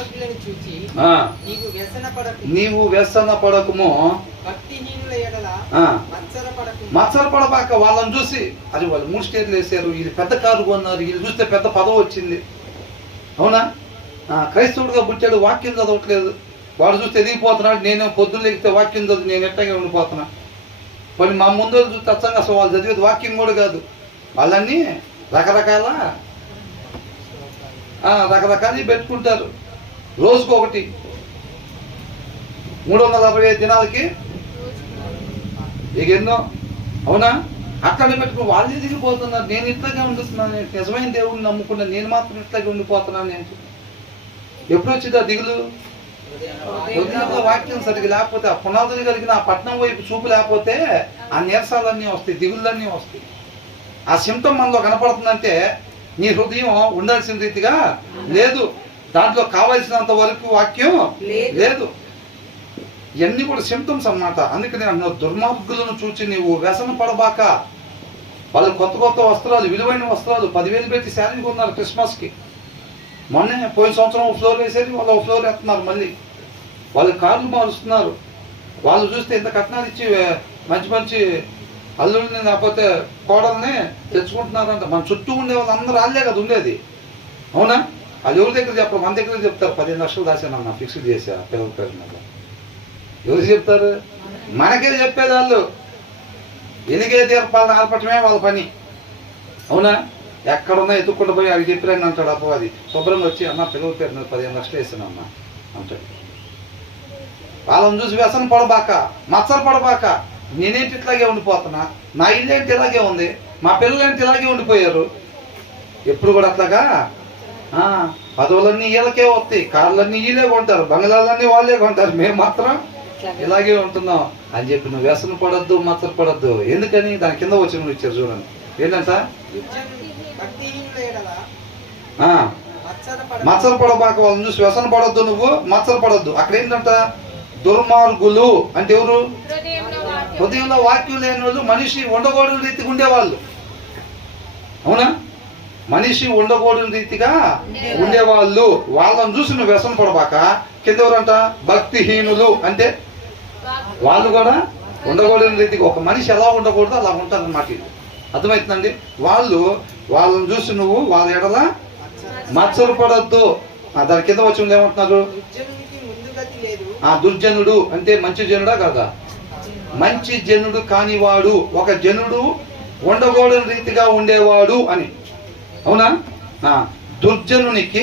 దుర్మార్గులను చూచి నీవు వ్యసన పడకుము, భక్తిహీనుల ఎడల మత్సరపడకుము. మత్సరపడబాక. వాళ్ళని చూసి అది వాళ్ళు 3 స్టేర్లు వేసారు, ఇది పెద్ద కారు కొన్నారు, ఇది చూస్తే పెద్ద పదవి వచ్చింది. అవునా? క్రైస్తవుడిగా పుట్టాడు, వాక్యం చదవట్లేదు, వాడు చూస్తే ఎదిగిపోతున్నాడు. నేను పొద్దున్న లేకపోతే వాక్యం చదువు, నేను ఎట్టగా ఉండిపోతున్నా. కొన్ని మా ముందు చూస్తే అచ్చంగా అసలు వాళ్ళు చదివేది వాక్యం కూడా కాదు. వాళ్ళన్నీ రకరకాల పెట్టుకుంటారు. రోజుకొకటి 365 దినాలకి ఇక ఎన్నో. అవునా? అట్లనే పెట్టుకుని వాళ్ళు ఎదిగిపోతున్నారు. నేను ఇట్లాగే ఉండుతున్నాను, నిజమైన దేవుడిని నమ్ముకున్నా, నేను మాత్రం ఇట్లాగే ఉండిపోతున్నాను. ఏంటి ఎప్పుడు వచ్చింది ఆ దిగులు? ఉదయంలో వాక్యం సరిగ్గా లేకపోతే, ఆ పునాదులు కలిగిన ఆ పట్నం వైపు చూపు లేకపోతే ఆ నీరసాలన్నీ వస్తాయి, దిగుళ్ళన్నీ వస్తాయి. ఆ సింప్టమ్ మనలో కనపడుతుందంటే నీ హృదయం ఉండాల్సిన రీతిగా లేదు, దాంట్లో కావాల్సినంత వరకు వాక్యం లేదు. ఇవన్నీ కూడా సింప్టమ్స్ అన్నమాట. అందుకని నేను దుర్మార్గులను చూచి నీవు వ్యసన పడబాక. వాళ్ళు కొత్త కొత్త వస్త్రాలు, విలువైన వస్త్రాలు 10,000 పెట్టి శారీ కొన్నారు క్రిస్మస్కి. మొన్నే పోయిన సంవత్సరం ఫ్లోర్ వేసేది, వాళ్ళు ఫ్లోర్ వేస్తున్నారు. మళ్ళీ వాళ్ళు కార్లు మారుస్తున్నారు. వాళ్ళు చూస్తే ఇంత కట్నాలు ఇచ్చి మంచి మంచి అల్లుడిని లేకపోతే కోడల్ని తెచ్చుకుంటున్నారంట. మన చుట్టూ ఉండే వాళ్ళు అందరూ వాళ్ళే కదా ఉండేది. అవునా? అది ఎవరి దగ్గర చెప్పరు, మన దగ్గర చెప్తారు. 15 లక్షలు దాచానన్న, ఫిక్స్డ్ చేసా పిల్లల పేరు మీద. ఎవరు చెప్తారు? మనకే చెప్పేది వాళ్ళు. ఎలిగే తీర్పాలను ఆర్పటమే వాళ్ళ పని. అవునా? ఎక్కడున్నా ఎత్తుక్కుంటూ పోయి అవి చెప్పిరని అంటాడు అపవాది. శుభ్రంగా వచ్చి అన్న పిల్లల పేరు మీద 15 లక్షలు వేసానన్న అంటాడు. వాళ్ళని చూసి వ్యసన పడబాక, మత్సర పడబాక. నేనేంటి ఇట్లాగే ఉండిపోతున్నా, నా ఇల్లేంటి ఇలాగే ఉంది, మా పిల్లలేంటి ఇలాగే ఉండిపోయారు. ఎప్పుడు కూడా అట్లాగా పదవులన్నీ వీళ్ళకే వస్తాయి, కార్లన్నీ వీళ్ళే కొంటారు, బంగ్లాలన్నీ వాళ్ళే కొంటారు, మేము మాత్రం ఇలాగే ఉంటున్నాం అని చెప్పి నువ్వు వ్యసన పడద్దు, మత్సర పడద్దు. ఎందుకని? దాని కింద వచ్చి నువ్వు ఇచ్చారు చూడండి. ఏంటంట? మత్సర పడబాక. వాళ్ళని చూసి వ్యసన పడద్దు, నువ్వు మత్సర పడద్దు. అక్కడ ఏంటంట? దుర్మార్గులు అంటే ఎవరు? హృదయంలో వాక్యం లేని వాళ్ళు, మనిషి ఉండకూడని రీతిగా ఉండేవాళ్ళు. అవునా? మనిషి ఉండకూడని రీతిగా ఉండేవాళ్ళు. వాళ్ళని చూసి నువ్వు వ్యసన పడబాక. కింద ఎవరంట? భక్తిహీనులు అంటే వాళ్ళు కూడా ఉండకూడని రీతిగా. ఒక మనిషి ఎలా ఉండకూడదు అలా ఉంటారు అన్నమాట. ఇది అర్థమవుతుందండి? వాళ్ళని చూసి నువ్వు వాళ్ళ ఎడల మత్సర పడద్దు. దాని కింద వచ్చి ఏమంటున్నారు? దుర్జనుడు అంటే మంచి జనుడా కదా? మంచి జనుడు కానివాడు, ఒక జనుడు ఉండకూడని రీతిగా ఉండేవాడు అని. అవునా? దుర్జనునికి